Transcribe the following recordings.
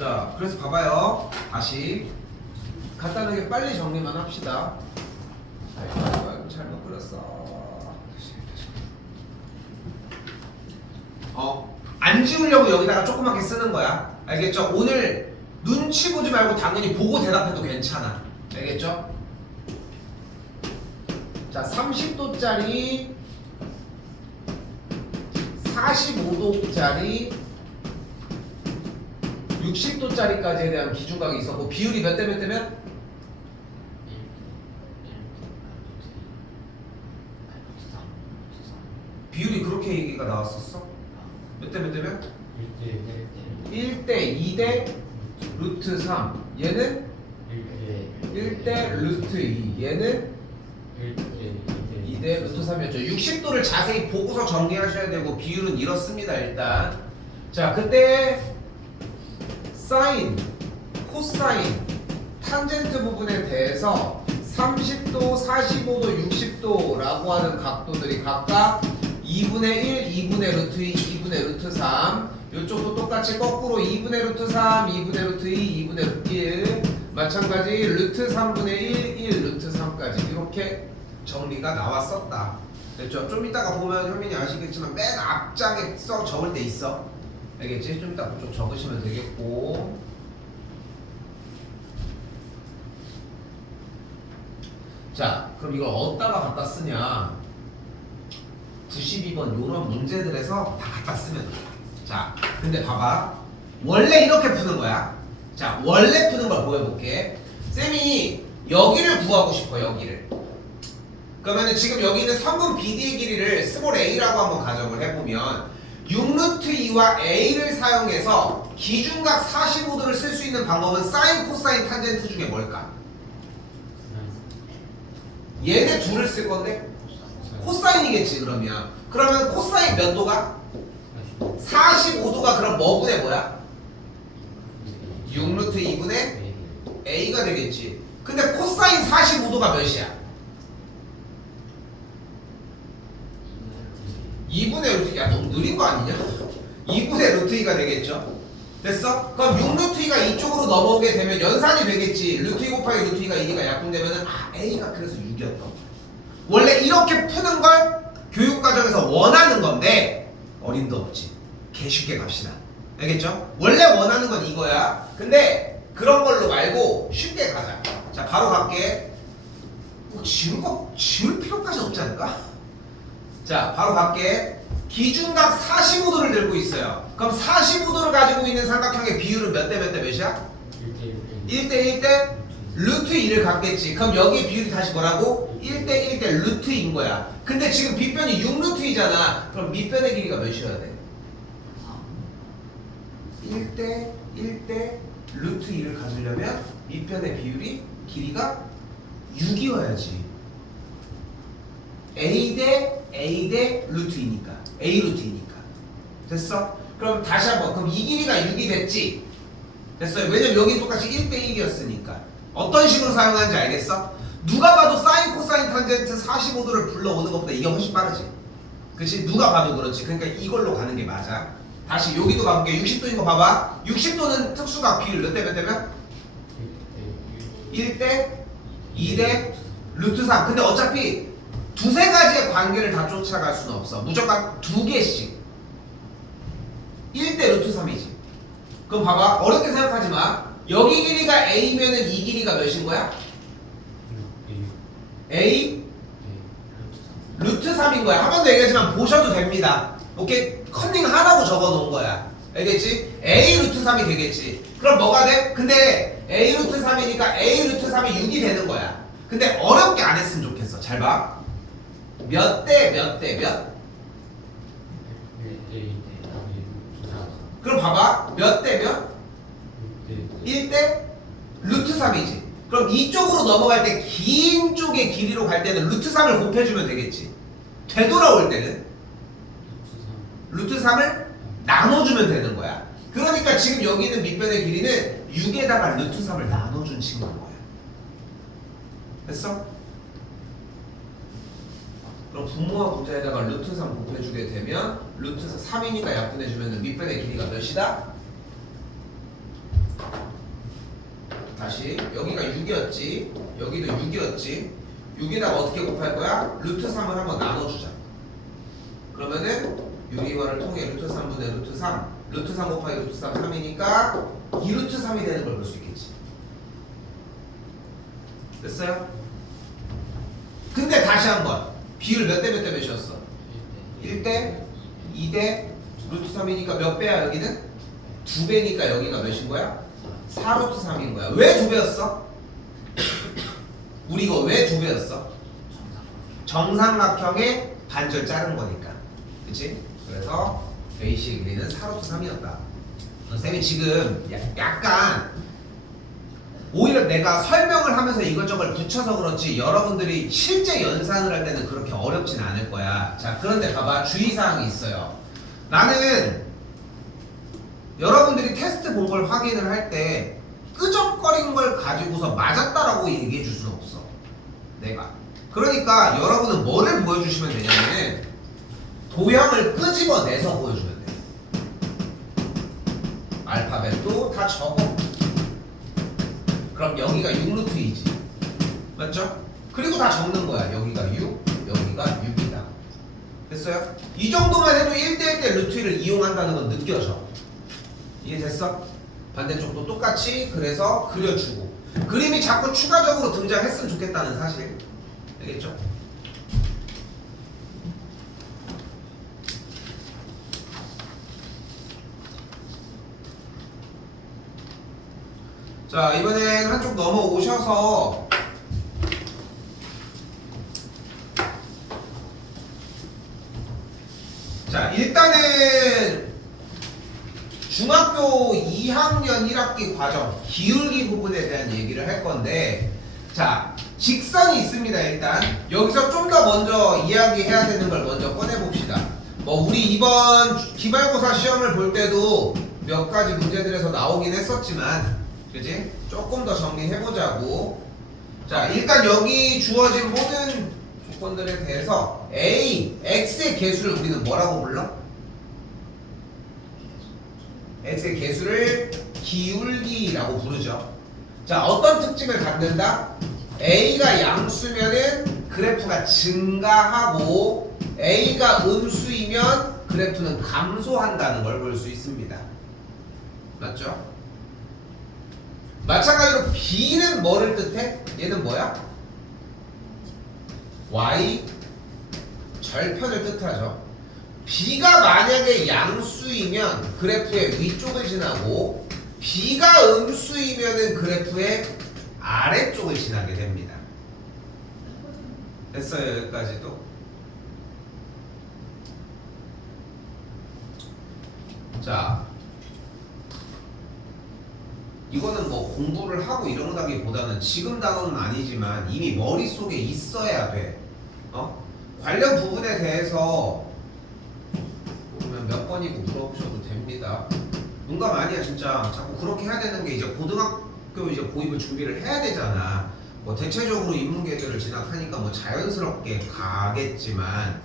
자, 그래서 봐봐요. 다시 간단하게 빨리 정리만 합시다. 아이고, 잘못 그렸어. 안 지우려고 여기다가 조그맣게 쓰는 거야. 알겠죠? 오늘 눈치 보지 말고 당연히 보고 대답해도 괜찮아. 알겠죠? 자, 30도짜리 45도짜리 60도짜리까지에 대한 기준각이 있었고 비율이 몇 대 몇 대면? 비율이 그렇게 얘기가 나왔었어? 몇 대 몇 대면? 1대 2대 루트 3 얘는? 1대 루트 2 얘는? 2대 루트 3이었죠. 60도를 자세히 보고서 정리하셔야 되고 비율은 이렇습니다. 일단 자, 그때 사인, 코사인, 탄젠트 부분에 대해서 30도, 45도, 60도라고 하는 각도들이 각각 2분의 1, 2분의 루트 2, 2분의 루트 3 이쪽도 똑같이 거꾸로 2분의 루트 3, 2분의 루트 2, 2분의 루트 1 마찬가지 루트 3분의 1, 1 루트 3까지 이렇게 정리가 나왔었다. 됐죠? 좀 이따가 보면 현민이 아시겠지만 맨 앞장에 적을 때 있어. 알겠지? 좀 이따 좀 적으시면 되겠고. 자, 그럼 이걸 어디다가 갖다 쓰냐? 92번 요런 문제들에서 다 갖다 쓰면 돼. 자, 근데 봐봐. 원래 이렇게 푸는 거야. 자, 원래 푸는 걸 보여볼게. 쌤이 여기를 구하고 싶어, 여기를. 그러면은 지금 여기 있는 성분 BD의 길이를 스몰 a라고 한번 가정을 해보면 6루트 2와 a를 사용해서 기준각 45도를 쓸 수 있는 방법은 사인, 코사인, 탄젠트 중에 뭘까? 얘네 둘을 쓸 건데 코사인이겠지. 그러면 코사인 몇 도가? 45도가 그럼 뭐분의 뭐야? 6루트 2분의 a가 되겠지. 근데 코사인 45도가 몇이야? 2분의 루트 2. 야, 너무 느린 거 아니냐? 2분의 루트 2가 되겠죠? 됐어? 그럼 6루트 2가 이쪽으로 넘어오게 되면 연산이 되겠지. 루트 2 곱하기 루트 2가 이게가 약분되면은 A가 그래서 6이었던 거야. 원래 이렇게 푸는 걸 교육과정에서 원하는 건데 어림도 없지. 개 쉽게 갑시다. 알겠죠? 원래 원하는 건 이거야. 근데 그런 걸로 말고 쉽게 가자. 자, 바로 갈게. 뭐 지울 필요까지 없지 않을까? 자, 바로 갈게. 기준각 45도를 들고 있어요. 그럼 45도를 가지고 있는 삼각형의 비율은 몇 대 몇 대 몇이야? 1대 1대 루트 2를 갖겠지. 그럼 여기에 비율이 다시 뭐라고? 1대 1대 루트 2인 거야. 근데 지금 빗변이 6루트 2잖아. 그럼 밑변의 길이가 몇이어야 돼? 1대 1대 루트 2를 가지려면 밑변의 비율이 길이가 6이어야지. A 대 루트 2니까 A 루트 2니까 됐어? 그럼 다시 한번 그럼 이 길이가 6이 됐지? 됐어요? 왜냐면 여기 똑같이 1대 1이었으니까 어떤 식으로 사용하는지 알겠어? 누가 봐도 사인, 코사인, 탄젠트 45도를 불러오는 것보다 이게 훨씬 빠르지. 그치? 누가 봐도 그렇지. 그러니까 이걸로 가는 게 맞아. 다시 여기도 가볼게. 60도인 거 봐봐. 60도는 특수각 비율 몇 대 몇 대면? 1대 2대 루트 3. 근데 어차피 두세 가지의 관계를 다 쫓아갈 수는 없어. 무조건 두 개씩. 1대 루트 3이지. 그럼 봐봐. 어렵게 생각하지 마. 여기 길이가 A면은 이 길이가 몇인 거야? A 루트 3인 거야. 한 번 더 얘기하지만 보셔도 됩니다. 오케이? 컨닝 하라고 적어 놓은 거야. 알겠지? A 루트 3이 되겠지. 그럼 뭐가 돼? 근데 A 루트 3이니까 A 루트 3이 6이 되는 거야. 근데 어렵게 안 했으면 좋겠어. 잘 봐. 몇 대 몇 대 몇? 그럼 봐봐. 몇 대 몇? 1대 루트 3이지. 그럼 이쪽으로 넘어갈 때 긴 쪽의 길이로 갈 때는 루트 3을 곱해주면 되겠지. 되돌아올 때는 루트 3을 나눠주면 되는 거야. 그러니까 지금 여기 있는 밑변의 길이는 6에다가 루트 3을 나눠준 친구인 거야. 됐어? 그럼 분모와 분자에다가 루트 3 곱해주게 되면 루트 3이니까 약분해주면 밑변의 길이가 몇이다? 다시 여기가 6이었지 여기도 6이었지 6에다가 어떻게 곱할 거야? 루트 3을 한번 나눠주자. 그러면은 6이와를 통해 루트 3분의 루트 3 루트 3 곱하기 루트 3 3이니까 2루트 3이 되는 걸 볼 수 있겠지. 됐어요? 근데 다시 한번 비율 몇 대 몇 대 몇이었어? 1대 2대 루트 3이니까 몇 배야 여기는? 2배니까 여기가 몇인 거야? 4루트 3인 거야. 왜 2배였어? 우리 이거 왜 2배였어? 정삼각형의 반절 자른 거니까. 그치? 그래서 A씨의 길이는 4루트 3이었다. 쌤이 지금 약간 오히려 내가 설명을 하면서 이것저것 붙여서 그렇지 여러분들이 실제 연산을 할 때는 그렇게 어렵진 않을 거야. 자, 그런데 봐봐. 주의사항이 있어요. 나는 여러분들이 테스트 본 걸 확인을 할 때 끄적거린 걸 가지고서 맞았다라고 얘기해 줄 수는 없어. 내가. 그러니까 여러분은 뭐를 보여주시면 되냐면은 도형을 끄집어내서 보여주면 돼. 알파벳도 다 적어. 그럼 여기가 6루트이지. 맞죠? 그리고 다 적는 거야. 여기가 6, 여기가 6이다. 됐어요? 이 정도만 해도 1대1대 루트를 이용한다는 건 느껴져. 이해됐어? 반대쪽도 똑같이 그래서 그려주고 그림이 자꾸 추가적으로 등장했으면 좋겠다는 사실. 알겠죠? 자, 이번엔 한쪽 넘어오셔서 자, 일단은 중학교 2학년 1학기 과정 기울기 부분에 대한 얘기를 할 건데, 자, 직선이 있습니다. 일단 여기서 좀 더 먼저 이야기해야 되는 걸 먼저 꺼내봅시다. 뭐 우리 이번 기말고사 시험을 볼 때도 몇 가지 문제들에서 나오긴 했었지만, 그지? 조금 더 정리해보자고. 자, 일단 여기 주어진 모든 조건들에 대해서 A, X의 개수를 우리는 뭐라고 불러? X의 개수를 기울기라고 부르죠. 자, 어떤 특징을 갖는다? A가 양수면은 그래프가 증가하고 A가 음수이면 그래프는 감소한다는 걸 볼 수 있습니다. 맞죠? 마찬가지로 B는 뭐를 뜻해? 얘는 뭐야? Y 절편을 뜻하죠. B가 만약에 양수이면 그래프의 위쪽을 지나고 B가 음수이면은 그래프의 아래쪽을 지나게 됩니다. 됐어요? 여기까지도? 자, 이거는 뭐 공부를 하고 이런 거다기보다는 지금 단어는 아니지만 이미 머릿속에 있어야 돼. 관련 부분에 대해서 보면 몇 번이고 물어보셔도 됩니다. 농담 아니야 진짜. 자꾸 그렇게 해야 되는 게 이제 고등학교 이제 고입을 준비를 해야 되잖아. 뭐 대체적으로 인문계들을 진학하니까 뭐 자연스럽게 가겠지만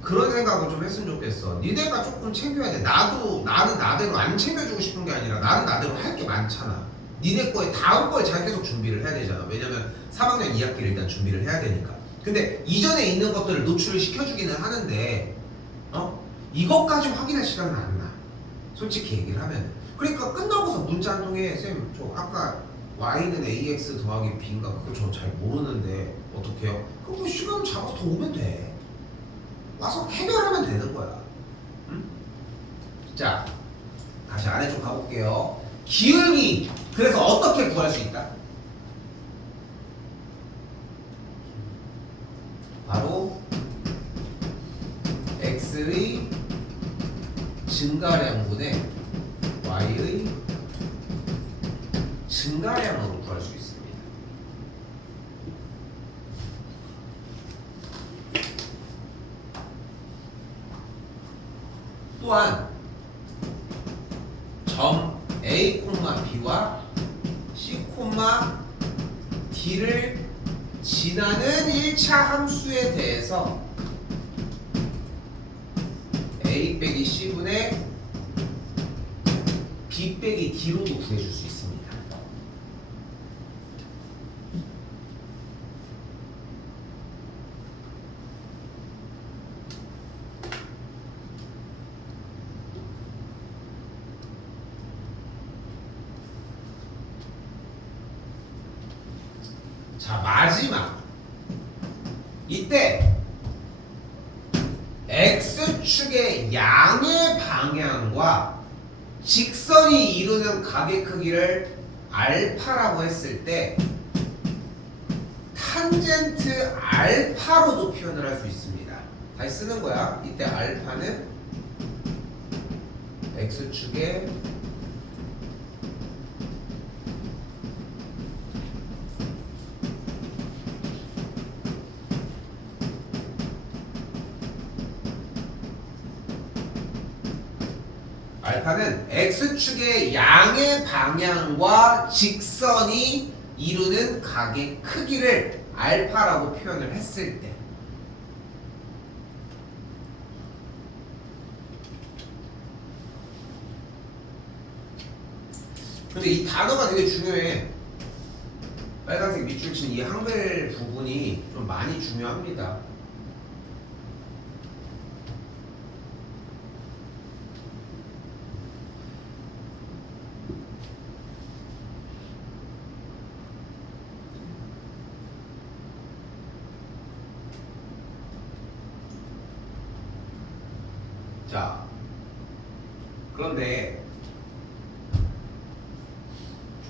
그런 생각을 좀 했으면 좋겠어. 니네가 조금 챙겨야 돼. 나는 나대로 안 챙겨주고 싶은 게 아니라 나는 나대로 할 게 많잖아. 니네 거에 다음 거에 잘 계속 준비를 해야 되잖아. 왜냐면 3학년 2학기를 일단 준비를 해야 되니까. 근데 이전에 있는 것들을 노출을 시켜주기는 하는데 이것까지 확인할 시간은 안 나. 솔직히 얘기를 하면. 그러니까 끝나고서 문자 한 통에 쌤 저 아까 y는 ax 더하기 b인가 그거 저 잘 모르는데 어떡해요? 그럼 뭐 시간 잡아서 더 오면 돼. 와서 해결하면 되는 거야. 응? 자, 다시 안에 좀 가볼게요. 기울기. 그래서 어떻게 구할 수 있다? 바로 x의 증가량분의 y의 증가량으로 구할 수 있습니다. 또한 점 A, B와 C, D를 지나는 1차 함수에 대해서 A 빼기 C분의 B 빼기 D로도 구해줄 수 있습니다. 자, 마지막. 이때 X축의 양의 방향과 직선이 이루는 각의 크기를 알파라고 했을 때 탄젠트 알파로도 표현을 할 수 있습니다. 다시 쓰는 거야. 이때 알파는 X축의 알파는 X축의 양의 방향과 직선이 이루는 각의 크기를 알파라고 표현을 했을 때 근데 이 단어가 되게 중요해. 빨간색 밑줄 친 이 한글 부분이 좀 많이 중요합니다. 자, 그런데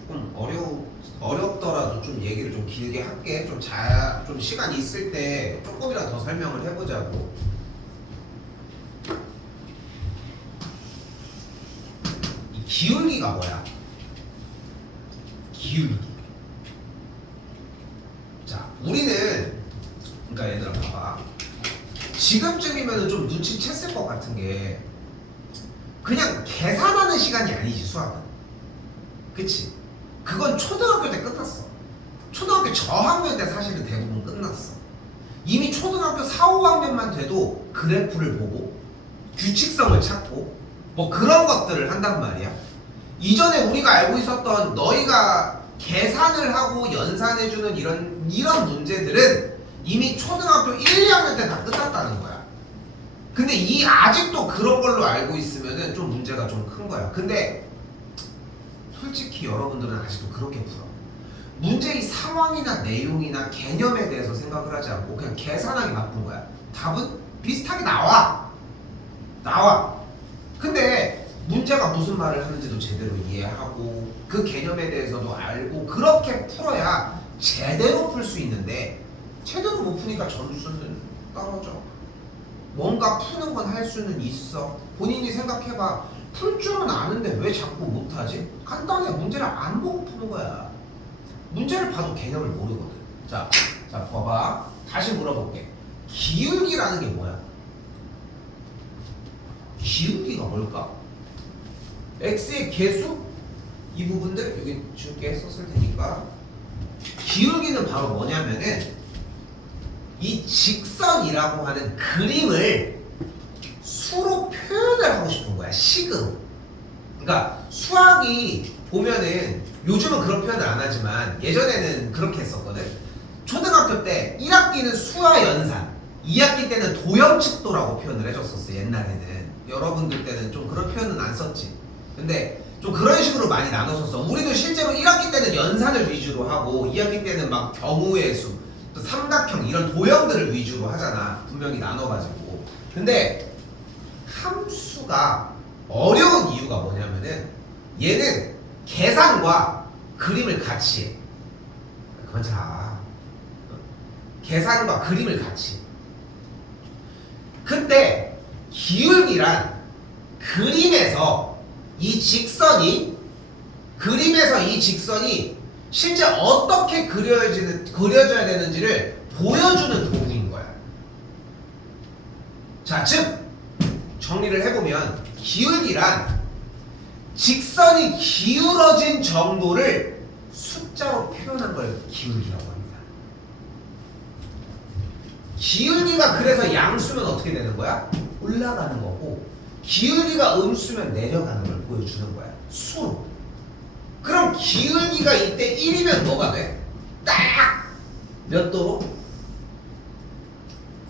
조금 어렵더라도 좀 얘기를 좀 길게 할게. 좀 시간이 있을 때 조금이라도 더 설명을 해보자고. 이 기울기가 뭐야? 기울기. 자, 우리는 그러니까 얘들아 봐봐. 지금쯤이면 좀 눈치챘을 것 같은 게 그냥 계산하는 시간이 아니지 수학은. 그치? 그건 초등학교 때 끝났어. 초등학교 저학년 때 사실은 대부분 끝났어. 이미 초등학교 4, 5학년만 돼도 그래프를 보고 규칙성을 찾고 뭐 그런 것들을 한단 말이야. 이전에 우리가 알고 있었던 너희가 계산을 하고 연산해주는 이런 문제들은 이미 초등학교 1, 2학년 때 다 끝났다는 거야. 근데 아직도 그런 걸로 알고 있으면은 좀 문제가 좀 큰 거야. 근데 솔직히 여러분들은 아직도 그렇게 풀어. 문제의 상황이나 내용이나 개념에 대해서 생각을 하지 않고 그냥 계산하기 바쁜 거야. 답은 비슷하게 나와. 근데 문제가 무슨 말을 하는지도 제대로 이해하고 그 개념에 대해서도 알고 그렇게 풀어야 제대로 풀 수 있는데 제대로 못 푸니까 점수는 떨어져. 뭔가 푸는 건 할 수는 있어. 본인이 생각해봐. 풀 줄은 아는데 왜 자꾸 못하지? 간단해. 문제를 안 보고 푸는 거야. 문제를 봐도 개념을 모르거든. 자, 봐봐. 다시 물어볼게. 기울기라는 게 뭐야? 기울기가 뭘까? x의 개수? 이 부분들 여기 줄게 썼을 테니까. 기울기는 바로 뭐냐면은 이 직선이라고 하는 그림을 수로 표현을 하고 싶은 거야. 식으로. 그러니까 수학이 보면은 요즘은 그런 표현을 안 하지만 예전에는 그렇게 했었거든. 초등학교 때 1학기는 수화 연산, 2학기 때는 도형측도라고 표현을 해줬었어. 옛날에는. 여러분들 때는 좀 그런 표현은 안 썼지. 근데 좀 그런 식으로 많이 나눴었어. 우리도 실제로 1학기 때는 연산을 위주로 하고 2학기 때는 막 경우의 수, 또 삼각형 이런 도형들을 위주로 하잖아. 분명히 나눠가지고. 근데 함수가 어려운 이유가 뭐냐면은 얘는 계산과 그림을 같이 해. 그만 자. 계산과 그림을 같이 해. 그때 기울기란 그림에서 이 직선이 실제 어떻게 그려져야 되는지를 보여주는 도구인 거야. 자, 즉 정리를 해보면 기울기란 직선이 기울어진 정도를 숫자로 표현한 걸 기울기라고 합니다. 기울기가 그래서 양수면 어떻게 되는 거야? 올라가는 거고, 기울기가 음수면 내려가는 걸 보여주는 거야. 수로. 그럼 기울기가 이때 1이면 뭐가 돼? 딱 몇 도로?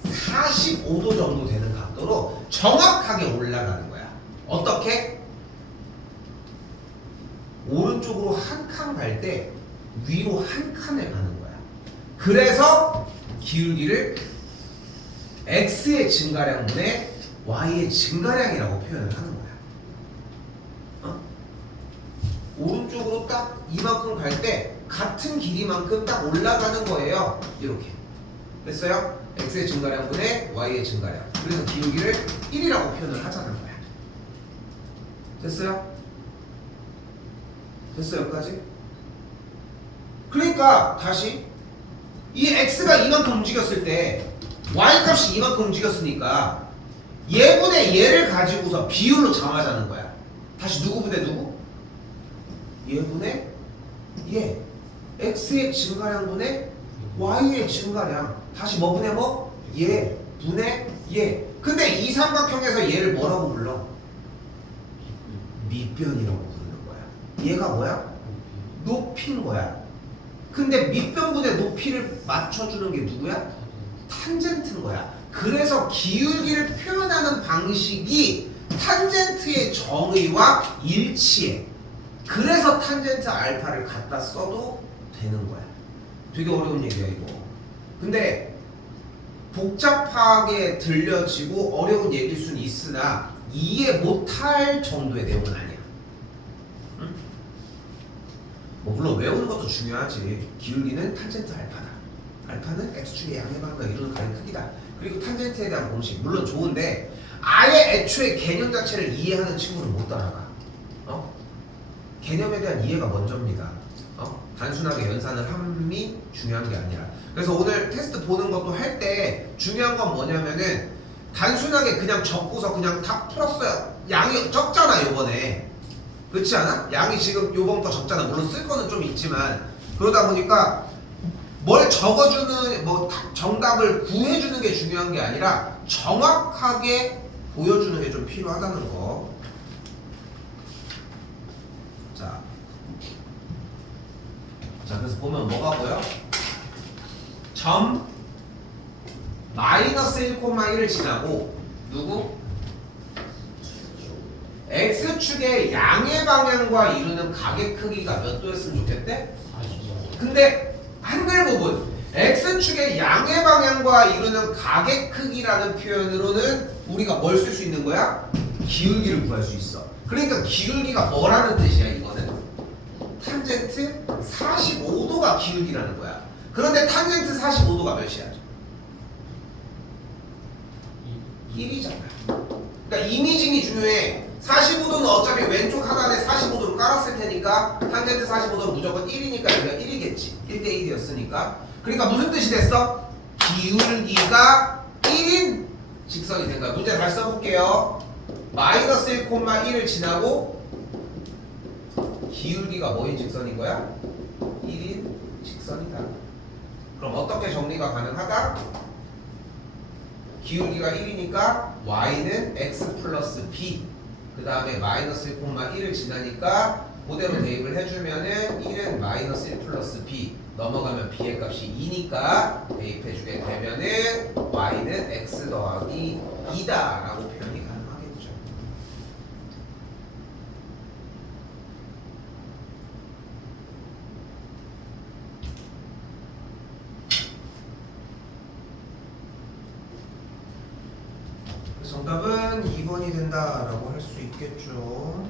45도 정도 되는 각도로 정확하게 올라가는 거야. 어떻게? 오른쪽으로 한 칸 갈 때 위로 한 칸을 가는 거야. 그래서 기울기를 x의 증가량분의 y의 증가량이라고 표현을 하는 거야. 어? 오른쪽으로 딱 이만큼 갈 때 같은 길이만큼 딱 올라가는 거예요. 이렇게. 됐어요? x의 증가량분의 y의 증가량. 그래서 기울기를 1이라고 표현을 하자는 거야. 됐어요? 됐어요? 여기까지? 그러니까 다시 이 x가 이만큼 움직였을 때 y값이 이만큼 움직였으니까 얘분의 얘를 가지고서 비율로 정하자는 거야. 다시 누구 분의 누구? 얘분의 얘. x의 증가량분의 y의 증가량. 다시 뭐 분의 뭐? 얘 분의 얘. 근데 이 삼각형에서 얘를 뭐라고 불러? 밑변이라고 부르는 거야. 얘가 뭐야? 높이인 거야. 근데 밑변분의 높이를 맞춰주는 게 누구야? 탄젠트인 거야. 그래서 기울기를 표현하는 방식이 탄젠트의 정의와 일치해. 그래서 탄젠트 알파를 갖다 써도 되는 거야. 되게 어려운 얘기야 이거. 근데 복잡하게 들려지고 어려운 얘기일 수는 있으나 이해 못할 정도의 내용은 아니야. 응? 뭐 물론 외우는 것도 중요하지. 기울기는 탄젠트 알파다. 알파는 x축의 양의 방과 이루는 가는 크기다. 그리고 탄젠트에 대한 공식 물론 좋은데 아예 애초에 개념 자체를 이해하는 친구는 못 따라가. 개념에 대한 이해가 먼저입니다. 단순하게 연산을 함이 중요한 게 아니라. 그래서 오늘 테스트 보는 것도 할 때 중요한 건 뭐냐면은 단순하게 그냥 적고서 그냥 다 풀었어요. 양이 적잖아 요번에. 그렇지 않아? 양이 지금 요번 거 적잖아. 물론 쓸 거는 좀 있지만 그러다 보니까 뭘 적어주는 뭐 정답을 구해주는 게 중요한 게 아니라 정확하게 보여주는 게 좀 필요하다는 거. 자, 그래서 보면 뭐가 보여? 점 마이너스 1,1을 지나고 누구? x축의 양의 방향과 이루는 각의 크기가 몇 도였으면 좋겠대? 근데 한글 부분 x축의 양의 방향과 이루는 각의 크기라는 표현으로는 우리가 뭘 쓸 수 있는 거야? 기울기를 구할 수 있어. 그러니까 기울기가 뭐라는 뜻이야 이거는? 탄젠트 45도가 기울기라는 거야. 그런데 탄젠트 45도가 몇이야? 1이잖아. 그러니까 이미징이 중요해. 45도는 어차피 왼쪽 하단에 45도로 깔았을 테니까 탄젠트 45도는 무조건 1이니까 여기가 1이겠지. 1대 1이었으니까. 그러니까 무슨 뜻이 됐어? 기울기가 1인 직선이 된 거야. 문제 다시 써볼게요. 마이너스 1,1을 지나고 기울기가 뭐인 직선인 거야? 1인 직선이다. 그럼 어떻게 정리가 가능하다? 기울기가 1이니까 y는 x 플러스 b 그 다음에 마이너스 1,1을 지나니까 그대로 대입을 해주면은 1은 마이너스 1 플러스 b 넘어가면 b의 값이 2니까 대입해주게 되면은 y는 x 더하기 2다 라고 표현이 가능하겠죠. 정답은 2번이 된다라고 할 수 있겠죠.